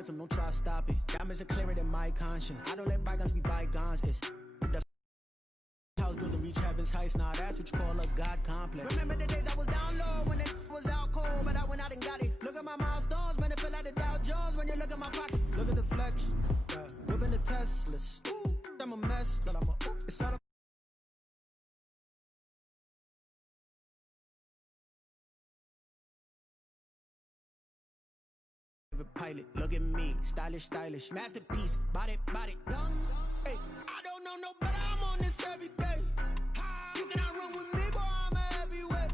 momentum, don't try to stop it. Diamonds are clearer than my conscience. I don't let bygones be bygones. It's the house built to reach heaven's heights. Nah, that's what you call a God complex. Remember the days I was down low when it was out cold, but I went out and got it. Look at my milestones, man, it feel like the Dow Jones when you look at my pocket. Look at the flex, whipping the Teslas. Ooh, I'm a mess, but I'm a it's all pilot, look at me, stylish, masterpiece, body, done. Hey, I don't know no better, I'm on this every day. You cannot run with me, boy, I'm a heavyweight.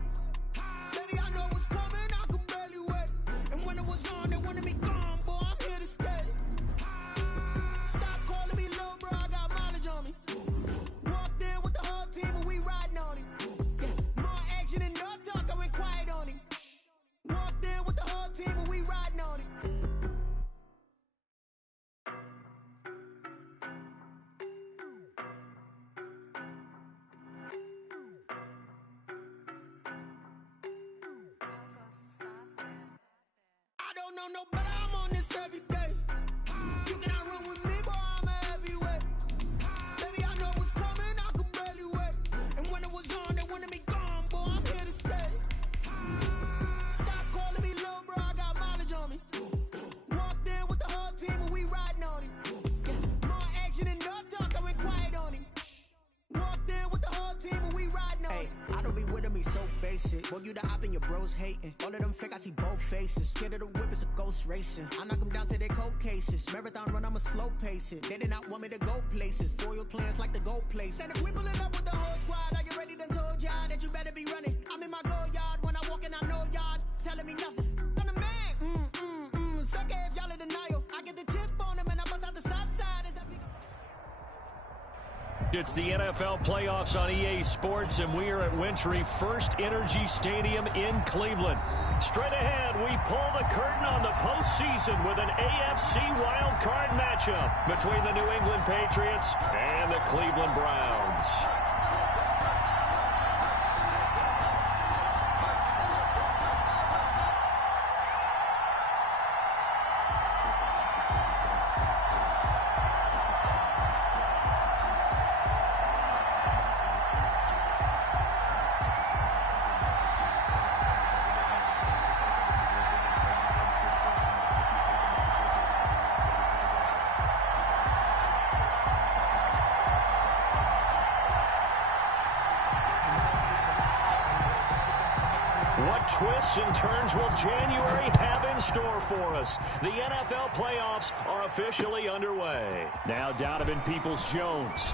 Baby, I know what's coming, I could barely wait. And when it was on, they wanted me gone, boy, I'm here to stay. Stop calling me little bro, I got mileage on me. Walked in with the whole team and we riding on it. More action and no talk, I went quiet on it. Walked in with the whole team and we riding on it. No better, I'm on this every day. You cannot run with me, boy, I'm a heavyweight. Baby, I know what's coming, I could barely wait. And when it was on, they wanted me gone, boy, I'm here to stay. Stop calling me little bro, I got mileage on me. Walked in with the whole team and we riding on it. More action and no talk, I went quiet on it. Walked in with the whole team and we riding on it. I don't be with me so basic. Boy, you the op and your bros hating. All of them fake, I see both faces. Scared of the whip, it's a ghost racing. I knock them down to their cold cases. Marathon run, I'ma slow pace it. They did not want me to go places. Foil plans like the goal place. And if we pulling up with the whole squad, are you ready? Done told y'all that you better be running. I'm in my go yard. When I walk in, I know y'all telling me nothing. I'm the man. Suck it if y'all in denial. I get the chip on them and I bust out the south side. Is that big? It's the NFL playoffs on EA Sports, and we are at Wintry First Energy Stadium in Cleveland. Straight ahead, we pull the curtain on the postseason with an AFC wildcard matchup between the New England Patriots and the Cleveland Browns. What twists and turns will January have in store for us? The NFL playoffs are officially underway. Now Donovan Peoples-Jones.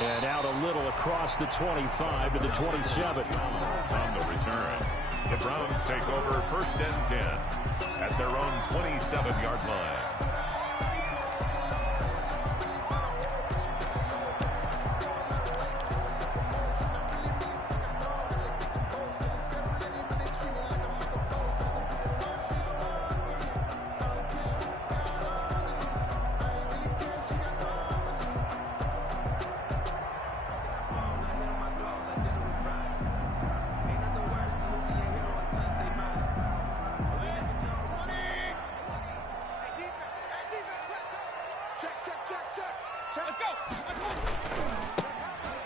And out a little across the 25 to the 27. On the return, the Browns take over 1st and 10 at their own 27-yard line.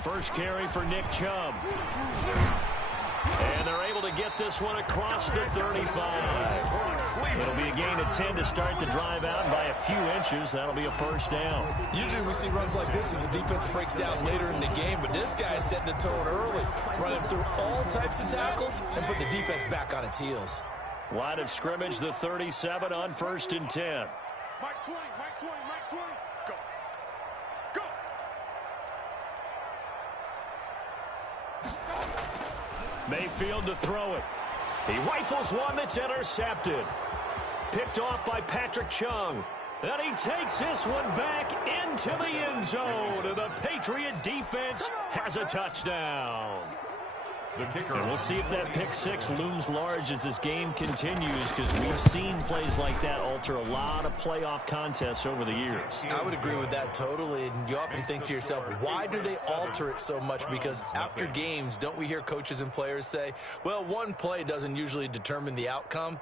First carry for Nick Chubb. And they're able to get this one across the 35. It'll be a gain of 10 to start the drive out by a few inches. That'll be a first down. Usually we see runs like this as the defense breaks down later in the game, but this guy is setting the tone early, running through all types of tackles and put the defense back on its heels. Line of scrimmage, the 37 on 1st and 10. Mike 20, Mike 20, Mike 20. Go. Go. Mayfield to throw it. He rifles one that's intercepted. Picked off by Patrick Chung. And he takes this one back into the end zone. And the Patriot defense has a touchdown. The kicker. And we'll see if that pick six looms large as this game continues, because we've seen plays like that alter a lot of playoff contests over the years. I would agree with that totally. And you often think to yourself, why do they alter it so much? Because after games, don't we hear coaches and players say, well, one play doesn't usually determine the outcome?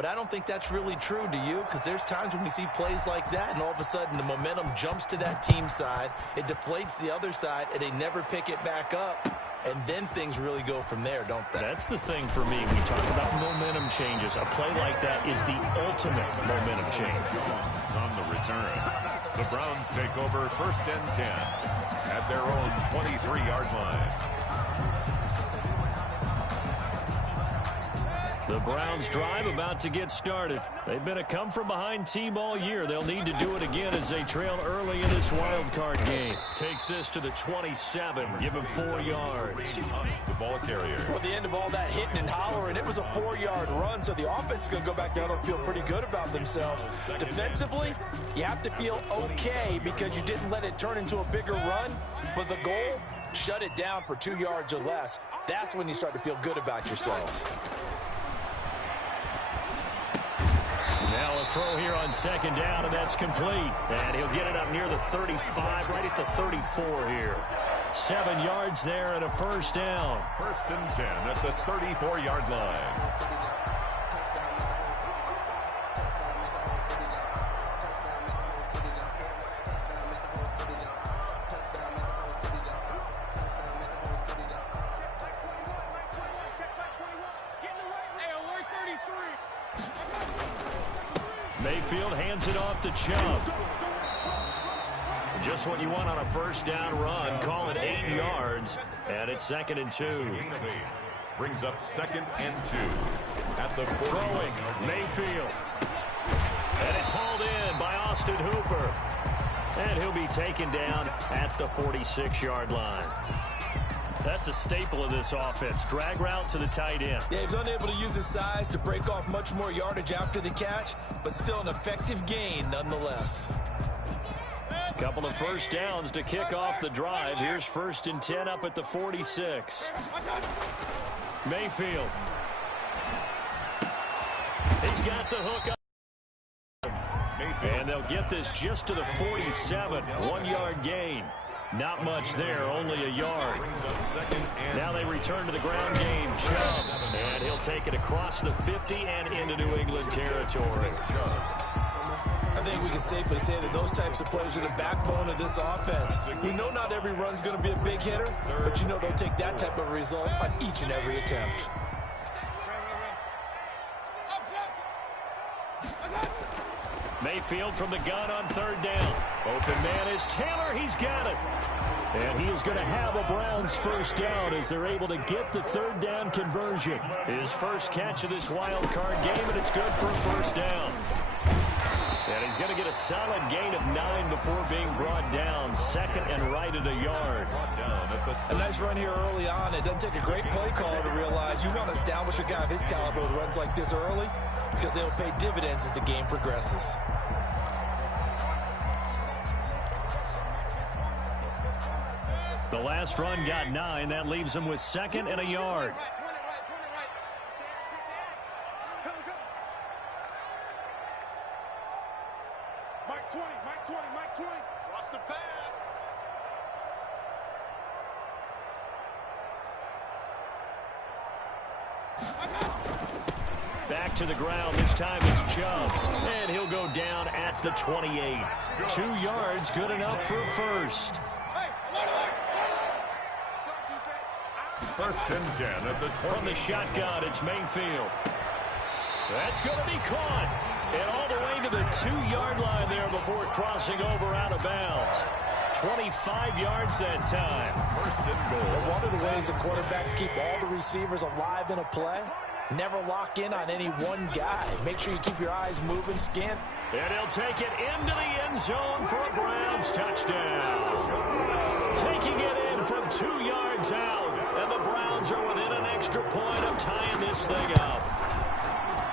But I don't think that's really true, do you? Because there's times when we see plays like that, and all of a sudden the momentum jumps to that team side. It deflates the other side, and they never pick it back up. And then things really go from there, don't they? That's the thing for me. We talk about momentum changes. A play like that is the ultimate momentum change. On the return, the Browns take over 1st and 10 at their own 23-yard line. The Browns drive about to get started. They've been a come-from-behind team all year. They'll need to do it again as they trail early in this wild card game. Takes this to the 27. Give him 4 yards. The ball carrier. Well, the end of all that hitting and hollering, it was a 4-yard run, so the offense is going to go back down and feel pretty good about themselves. Defensively, you have to feel okay because you didn't let it turn into a bigger run, but the goal, shut it down for 2 yards or less. That's when you start to feel good about yourselves. Now a throw here on 2nd down, and that's complete. And he'll get it up near the 35, right at the 34 here. 7 yards there and a 1st down. 1st and 10 at the 34-yard line. Mayfield hands it off to Chubb. Just what you want on a 1st down run. Call it 8 yards, and it's 2nd and 2. Brings up 2nd and 2 at the 40. Throwing, Mayfield. And it's hauled in by Austin Hooper. And he'll be taken down at the 46-yard line. That's a staple of this offense. Drag route to the tight end. Yeah, he's unable to use his size to break off much more yardage after the catch, but still an effective gain nonetheless. Couple of 1st downs to kick off the drive. Here's 1st and 10 up at the 46. Mayfield. He's got the hook up. And they'll get this just to the 47. 1-yard gain. Not much there, only a yard. Now they return to the ground game. Chubb, and he'll take it across the 50 and into New England territory. I think we can safely say that those types of plays are the backbone of this offense. We know not every run's going to be a big hitter, but you know they'll take that type of result on each and every attempt. Mayfield from the gun on 3rd down. Open man is Taylor. He's got it. And he is going to have a Browns 1st down as they're able to get the 3rd down conversion. His first catch of this wild card game, and it's good for a 1st down. And he's going to get a solid gain of 9 before being brought down. 2nd and right at a yard. A nice run here early on. It doesn't take a great play caller to realize you want to establish a guy of his caliber with runs like this early because they'll pay dividends as the game progresses. The last run got 9. That leaves him with 2nd and a yard. Mike 20, Mike 20, Mike 20. Lost the pass. Back to the ground. This time it's Chubb. And he'll go down at the 28. 2 yards, good enough for a 1st. 1st and 10 at the 20. From the shotgun, it's Mayfield. That's going to be caught. And all the way to the 2-yard line there before crossing over out of bounds. 25 yards that time. 1st and goal. One of the ways that quarterbacks keep all the receivers alive in a play, never lock in on any one guy. Make sure you keep your eyes moving, scan. And he'll take it into the end zone for a Browns touchdown. Taking it in from 2 yards out. And the Browns are within an extra point of tying this thing up.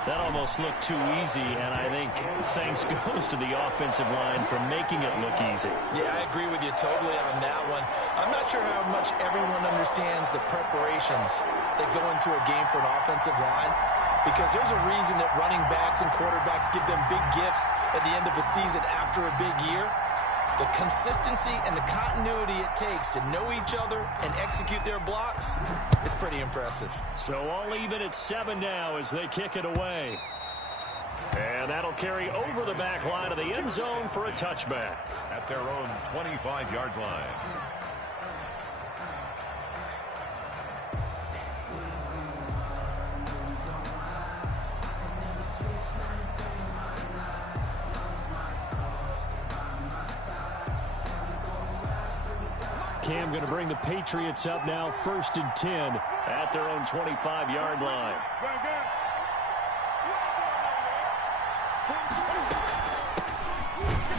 That almost looked too easy, and I think thanks goes to the offensive line for making it look easy. Yeah, I agree with you totally on that one. I'm not sure how much everyone understands the preparations that go into a game for an offensive line, because there's a reason that running backs and quarterbacks give them big gifts at the end of the season after a big year. The consistency and the continuity it takes to know each other and execute their blocks is pretty impressive. So all even at 7 now as they kick it away. And that'll carry over the back line of the end zone for a touchback. At their own 25-yard line. Cam going to bring the Patriots up now, 1st and 10 at their own 25-yard line.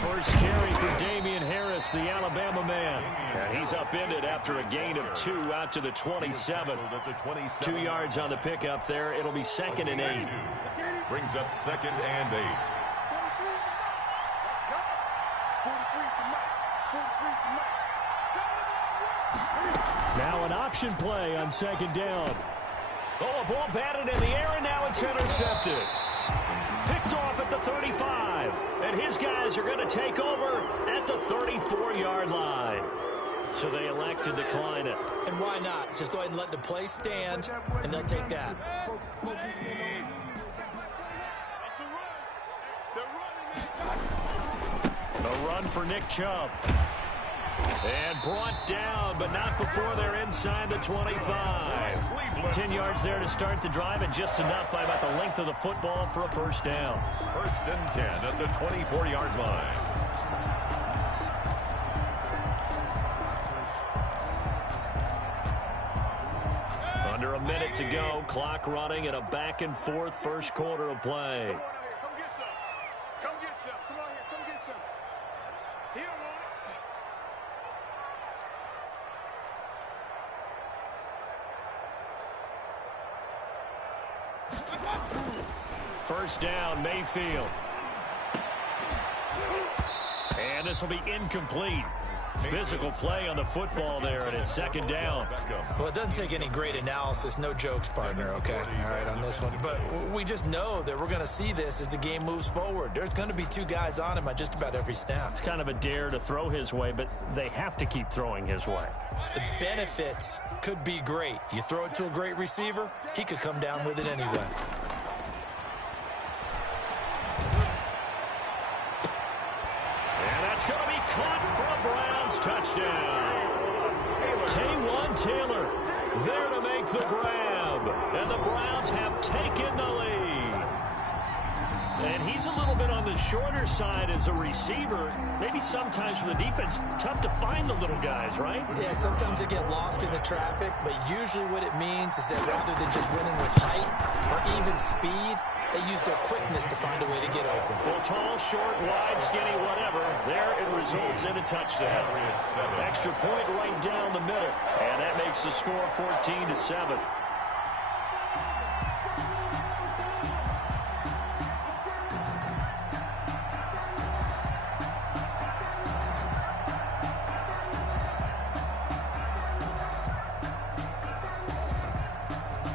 First carry for Damian Harris, the Alabama man. And he's upended after a gain of 2 out to the 27. 2 yards on the pickup there. It'll be 2nd and 8. Brings up 2nd and 8. Now an option play on 2nd down. Oh, a ball batted in the air, and now it's intercepted. Picked off at the 35. And his guys are going to take over at the 34-yard line. So they elect to decline it. And why not? Just go ahead and let the play stand, and they'll take that. A run for Nick Chubb. And brought down, but not before they're inside the 25. 10 yards there to start the drive, and just enough by about the length of the football for a 1st down. 1st and 10 at the 24-yard line. Under a minute to go, clock running, and a back-and-forth first quarter of play. First down, Mayfield. And this will be incomplete. Physical play on the football there, and it's 2nd down. Well, it doesn't take any great analysis. No jokes, partner, okay? All right, on this one. But we just know that we're going to see this as the game moves forward. There's going to be 2 guys on him on just about every snap. It's kind of a dare to throw his way, but they have to keep throwing his way. The benefits could be great. You throw it to a great receiver, he could come down with it anyway. And that's going to be caught for a Browns touchdown. Taywan Taylor there to make the grab. And the Browns have taken the lead. And he's a little bit on the shorter side as a receiver. Maybe sometimes for the defense, tough to find the little guys, right? Yeah, sometimes they get lost in the traffic, but usually what it means is that rather than just winning with height or even speed, they use their quickness to find a way to get open. Well, tall, short, wide, skinny, whatever. There it results in a touchdown. Extra point right down the middle. And that makes the score 14-7.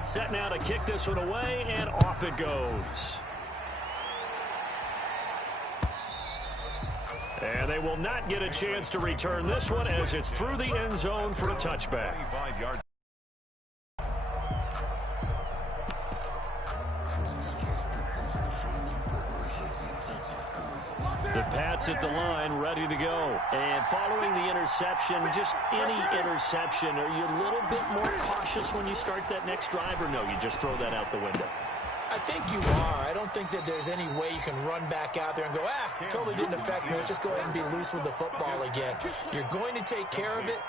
Set now to kick this one away, and off it goes. And they will not get a chance to return this one as it's through the end zone for a touchback. The Pats at the line, ready to go. And following the interception, just any interception, are you a little bit more cautious when you start that next drive, or no, you just throw that out the window? I think you are. I don't think that there's any way you can run back out there and go, totally didn't affect me. Let's just go ahead and be loose with the football again. You're going to take care of it.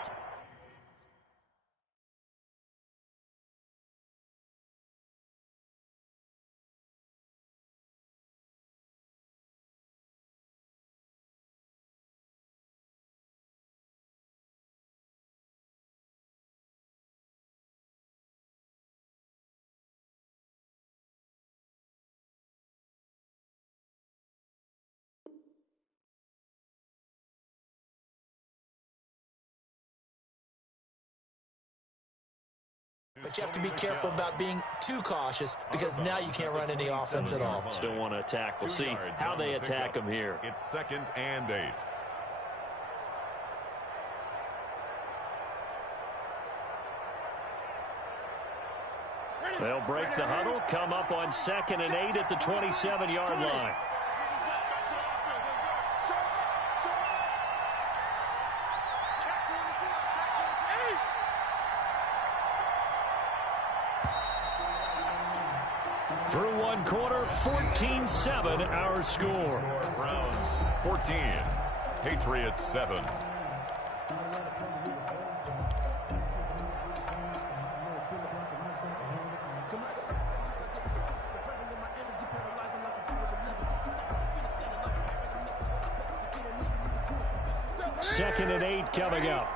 But you have to be careful about being too cautious because now you can't run any offense at all. Still want to attack. We'll see how they attack him here. It's 2nd and 8. They'll break the huddle, come up on 2nd and 8 at the 27-yard line. Through one quarter, 14-7 our score. Browns 14, Patriots 7. Second and 8 coming up.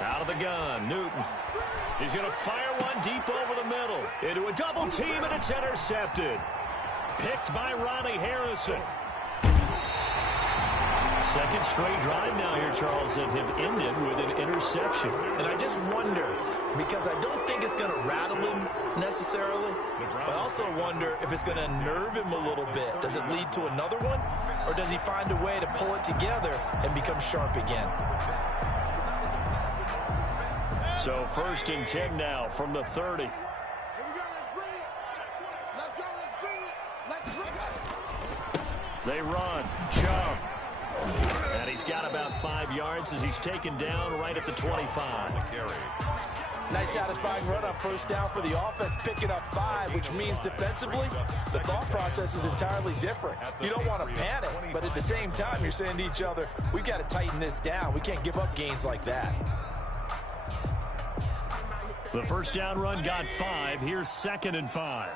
Out of the gun, Newton. He's going to fire one deep over the middle. Into a double team, and it's intercepted. Picked by Ronnie Harrison. Second straight drive now here, Charles, that have ended with an interception. And I just wonder, because I don't think it's going to rattle him necessarily, but I also wonder if it's going to nerve him a little bit. Does it lead to another one, or does he find a way to pull it together and become sharp again? So 1st and 10 now from the 30. They run, jump. And he's got about 5 yards as he's taken down right at the 25. Nice satisfying run on first down for the offense, picking up 5, which means defensively, the thought process is entirely different. You don't want to panic, but at the same time, you're saying to each other, we've got to tighten this down. We can't give up gains like that. The first down run got 5. Here's 2nd and 5.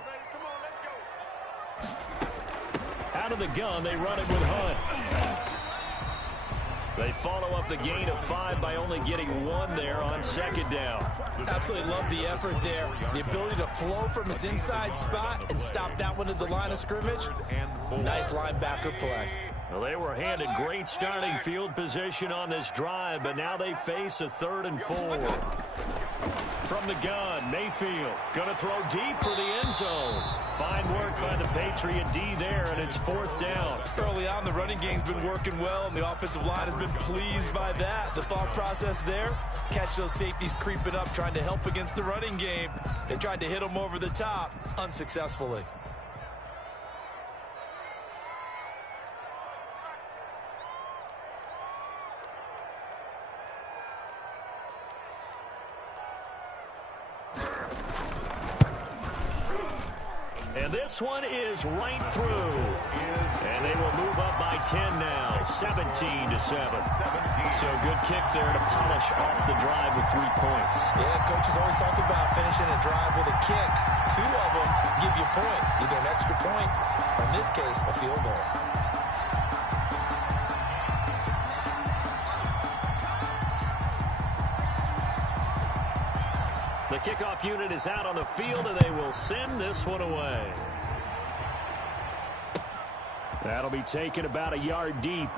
Out of the gun, they run it with Hunt. They follow up the gain of 5 by only getting 1 there on 2nd down. Absolutely love the effort there. The ability to flow from his inside spot and stop that one at the line of scrimmage. Nice linebacker play. Well, they were handed great starting field position on this drive, but now they face a 3rd and 4. From the gun, Mayfield going to throw deep for the end zone. Fine work by the Patriot D there, and it's 4th down. Early on, the running game's been working well, and the offensive line has been pleased by that. The thought process there, catch those safeties creeping up, trying to help against the running game. They tried to hit them over the top, unsuccessfully. And this one is right through. And they will move up by 10 now, 17-7. So good kick there to polish off the drive with 3 points. Yeah, coaches always talk about finishing a drive with a kick. 2 of them give you points, either an extra point, or in this case, a field goal. The kickoff unit is out on the field, and they will send this one away. That'll be taken about a yard deep.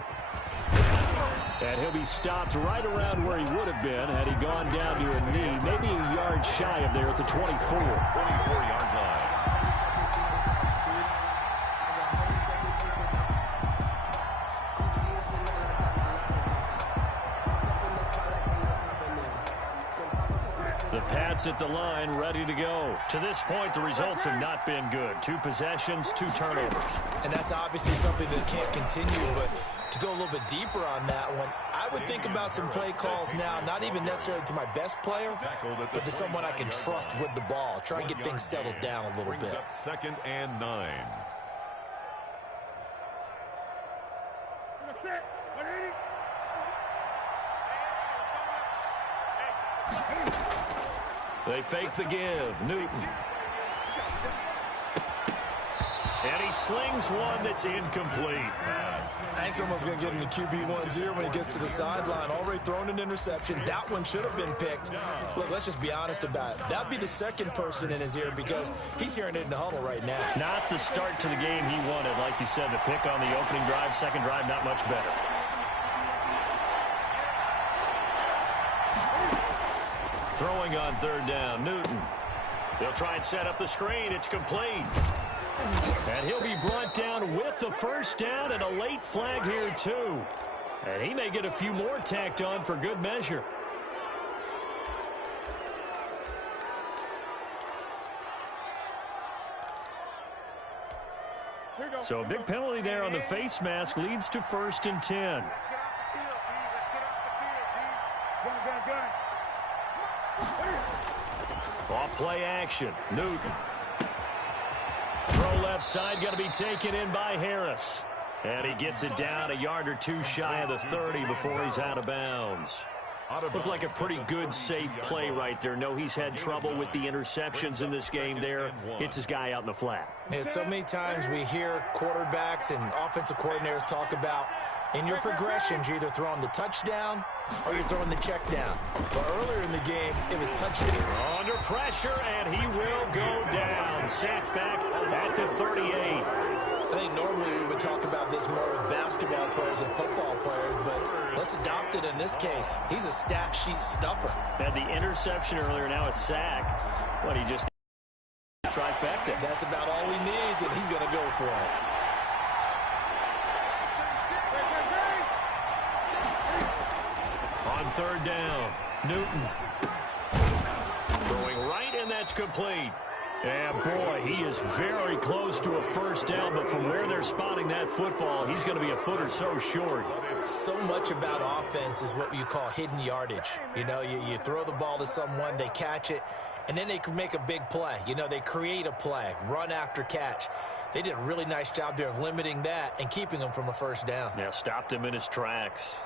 And he'll be stopped right around where he would have been had he gone down to a knee, maybe a yard shy of there at the 24. 24-yard line. The Pats at the line, ready to go. To this point, the results have not been good. 2 possessions, 2 turnovers. And that's obviously something that can't continue, but to go a little bit deeper on that one, I would think about some play calls now, not even necessarily to my best player, but to someone I can trust with the ball. Try and get things settled down a little bit. 2nd and 9. They fake the give. Newton. And he slings one that's incomplete. I think someone's going to get in the QB1 here when he gets to the sideline. Already thrown an interception. That one should have been picked. Look, let's just be honest about it. That'd be the second person in his ear because he's hearing it in the huddle right now. Not the start to the game he wanted. Like you said, the pick on the opening drive, second drive, not much better. Throwing on 3rd down, Newton. They'll try and set up the screen. It's complete. And he'll be brought down with the first down and a late flag here, too. And he may get a few more tacked on for good measure. So a big penalty there on the face mask leads to 1st and 10. Let's get off the field, D. Let's get off the field, D. Off play action. Newton. Throw left side going to be taken in by Harris. And he gets it down a yard or two shy of the 30 before he's out of bounds. Looked like a pretty good, safe play right there. No, he's had trouble with the interceptions in this game there. Hits his guy out in the flat. Yeah, so many times we hear quarterbacks and offensive coordinators talk about in your progressions, you're either throwing the touchdown or you're throwing the check down. But earlier in the game, it was touchdown. Under pressure, and he will go down. Sacked back at the 38. I think normally we would talk about this more with basketball players and football players, but let's adopt it in this case. He's a stat sheet stuffer. Had the interception earlier, now a sack. What, he just trifecta. That's about all he needs, and he's going to go for it. On 3rd down, Newton. Throwing right, and that's complete. Yeah, boy, he is very close to a first down, but from where they're spotting that football, he's going to be a foot or so short. So much about offense is what you call hidden yardage. You know, you throw the ball to someone, they catch it, and then they can make a big play. You know, they create a play, run after catch. They did a really nice job there of limiting that and keeping him from a first down. Yeah, stopped him in his tracks.